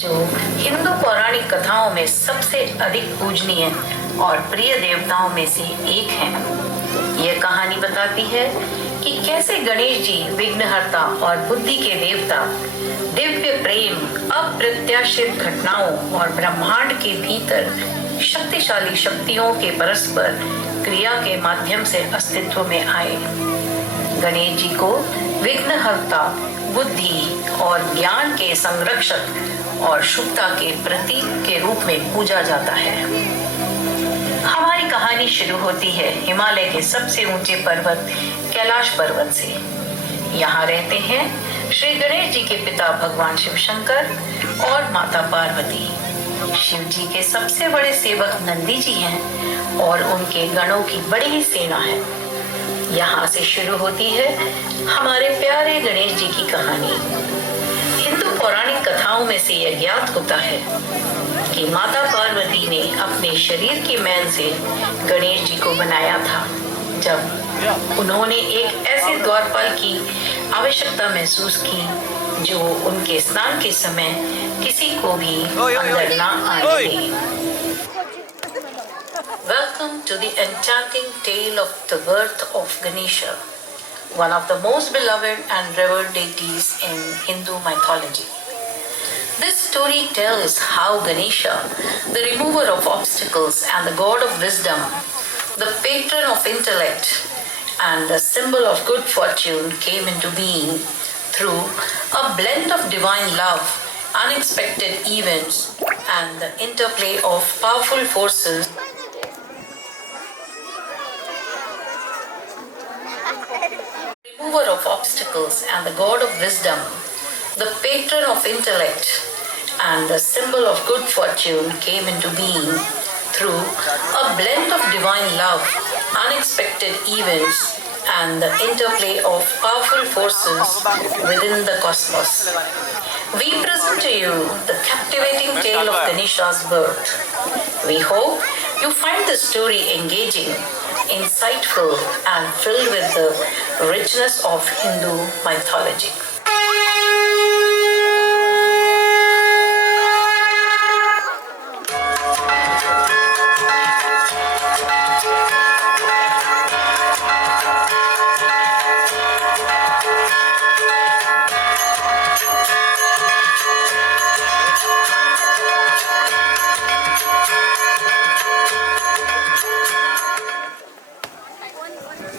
जो हिंदू पौराणिक कथाओं में सबसे अधिक पूजनीय और प्रिय देवताओं में से एक है। यह कहानी बताती है कि कैसे गणेश जी विघ्नहर्ता और बुद्धि के देवता दिव्य प्रेम, अप्रत्याशित घटनाओं और ब्रह्मांड के भीतर शक्तिशाली शक्तियों के परस्पर क्रिया के माध्यम से अस्तित्व में आए। गणेश जी को विघ्नहर्ता, बुद्धि और ज्ञान के संरक्षक और शुभता के प्रतीक के रूप में पूजा जाता है। हमारी कहानी शुरू होती है हिमालय के सबसे ऊंचे पर्वत कैलाश पर्वत से। यहाँ रहते हैं श्री गणेश जी के पिता भगवान शिव शंकर और माता पार्वती। शिव जी के सबसे बड़े सेवक नंदी जी हैं और उनके गणों की बड़ी ही सेना है। यहाँ से शुरू होती है हमारे प्यारे गणेश जी की कहानी। हिंदू पौराणिक कथाओं में से यह ज्ञात होता है कि माता पार्वती ने अपने शरीर के मैल से गणेश जी को बनाया था। जब उन्होंने एक ऐसे द्वारपाल की आवश्यकता महसूस की जो उनके स्नान के समय किसी को भी अंदर ना आने दे। Welcome to the enchanting tale of the birth of Ganesha, one of the most beloved and revered deities in Hindu mythology. This story tells how Ganesha, the remover of obstacles and the god of wisdom, the patron of intellect and the symbol of good fortune, came into being through a blend of divine love, unexpected events, and the interplay of powerful forces. Remover of obstacles and the god of wisdom, the patron of intellect and the symbol of good fortune, came into being through a blend of divine love, unexpected events, and the interplay of powerful forces within the cosmos. We present to you the captivating tale of Ganesha's birth. We hope you find the story engaging, insightful, and filled with the richness of Hindu mythology.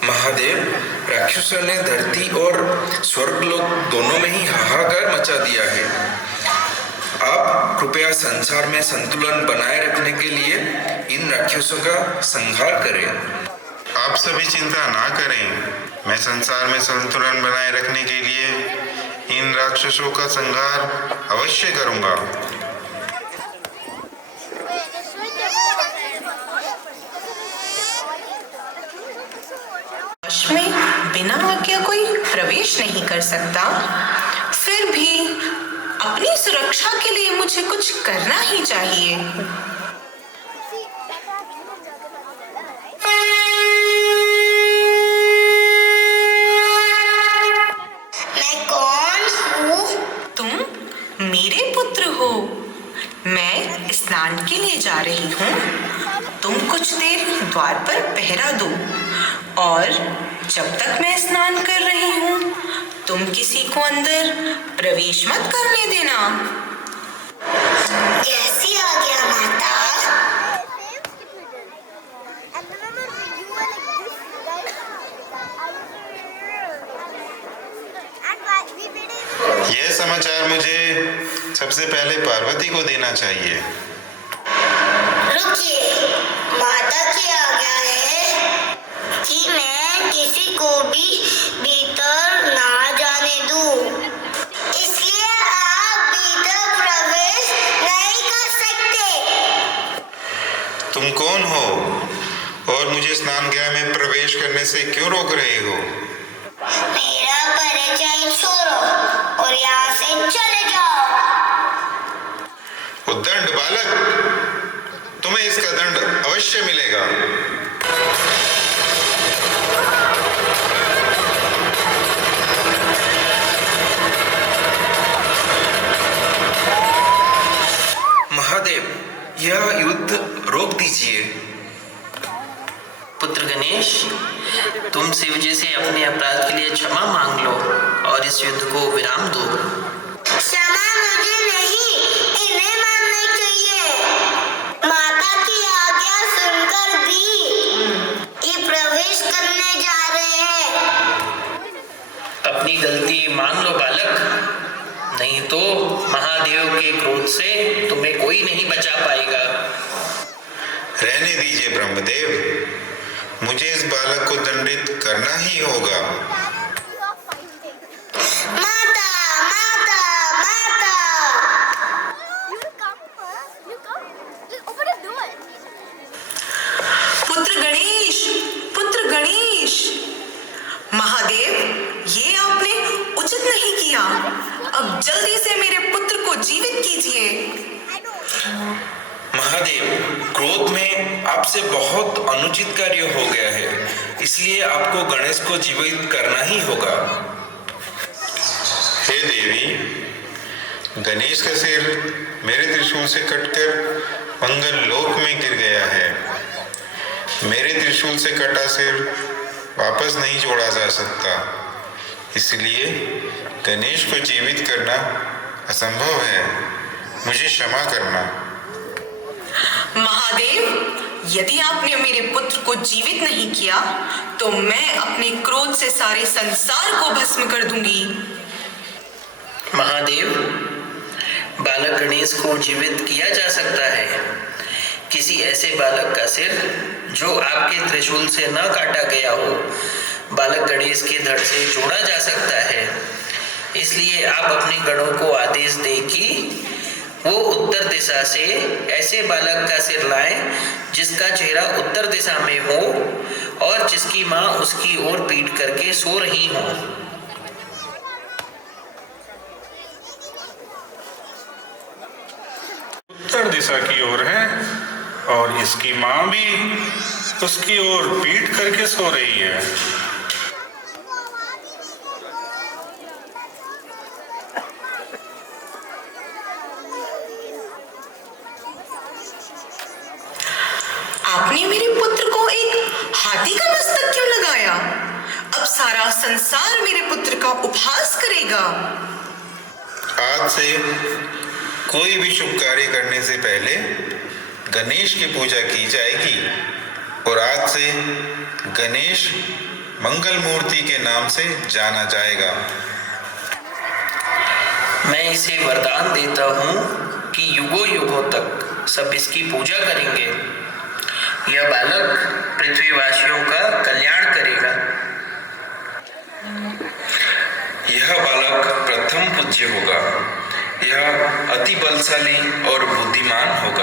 Mahadev, राक्षसों ने धरती और स्वर्गलोक दोनों में ही हाहाकार मचा दिया है। आप कृपया संसार में संतुलन बनाए रखने के लिए इन राक्षसों का संहार करें। आप सभी चिंता ना करें, मैं संसार में संतुलन बनाए रखने के लिए इन राक्षसों का संहार अवश्य करूंगा। में बिना आज्ञा कोई प्रवेश नहीं कर सकता, फिर भी अपनी सुरक्षा के लिए मुझे कुछ करना ही चाहिए। मैं कौन हूँ? तुम मेरे पुत्र हो। मैं स्नान के लिए जा रही हूँ। तुम कुछ देर द्वार पर पहरा दो और जब तक मैं स्नान कर रही हूँ तुम किसी को अंदर प्रवेश मत करने देना। कैसी आज्ञा माता? यह समाचार मुझे सबसे पहले पार्वती को देना चाहिए। रुकिए, माता की आज्ञा है कि मैं किसी को भी भीतर ना जाने दूं। इसलिए आप भीतर प्रवेश नहीं कर सकते। तुम कौन हो और मुझे स्नान गृह में प्रवेश करने से क्यों रोक रहे हो? मेरा परिचय छोड़ो और यहाँ से चले जाओ। उद्दंड बालक, तुम्हें इसका दंड अवश्य मिलेगा। यह युद्ध रोक दीजिए। पुत्र गणेश, तुम शिव जी से अपने अपराध के लिए क्षमा मांग लो और इस युद्ध को विराम दो। क्षमा मुझे नहीं, इन्हें मानना चाहिए। माता की आज्ञा सुनकर भी ये प्रवेश करने जा रहे हैं। अपनी गलती मान लो बालक, नहीं तो महादेव के क्रोध से तुम्हें कोई नहीं बचा पाएगा। रहने दीजिए ब्रह्मदेव, मुझे इस बालक को दंडित करना ही होगा। माता माता माता। पुत्र गणेश, महादेव, ये आपने उचित नहीं किया। अब जल्दी से मेरे पुत्र को जीवित कीजिए। महादेव, क्रोध में आपसे बहुत अनुचित कार्य हो गया है, इसलिए आपको गणेश को जीवित करना ही होगा। हे देवी, गणेश का सिर मेरे त्रिशूल से कटकर मंगल लोक में गिर गया है। मेरे त्रिशूल से कटा सिर वापस नहीं जोड़ा जा सकता, इसलिए गणेश को जीवित करना असंभव है। मुझे क्षमा करना। महादेव, यदि आपने मेरे पुत्र को जीवित नहीं किया तो मैं अपने क्रोध से सारे संसार को भस्म कर दूंगी। महादेव, बालक गणेश को जीवित किया जा सकता है। किसी ऐसे बालक का सिर जो आपके त्रिशूल से न काटा गया हो, बालक गणेश के धड़ से जोड़ा जा सकता है। इसलिए आप अपने गणों को आदेश दें कि वो उत्तर दिशा से ऐसे बालक का सिर लाएं जिसका चेहरा उत्तर दिशा में हो और जिसकी माँ उसकी ओर पीट करके सो रही हो। उत्तर दिशा की ओर है और इसकी माँ भी उसकी ओर पीट करके सो रही है। आपने मेरे पुत्र को एक हाथी का मस्तक क्यों लगाया? अब सारा संसार मेरे पुत्र का उपहास करेगा। आज से कोई भी शुभ कार्य करने से पहले गणेश की पूजा की जाएगी और आज से गणेश मंगल मूर्ति के नाम से जाना जाएगा। मैं इसे वरदान देता हूँ कि युगों युगों तक सब इसकी पूजा करेंगे। यह बालक पृथ्वीवासियों का कल्याण करेगा। यह बालक प्रथम पूज्य होगा। यह अति बलशाली और बुद्धिमान होगा।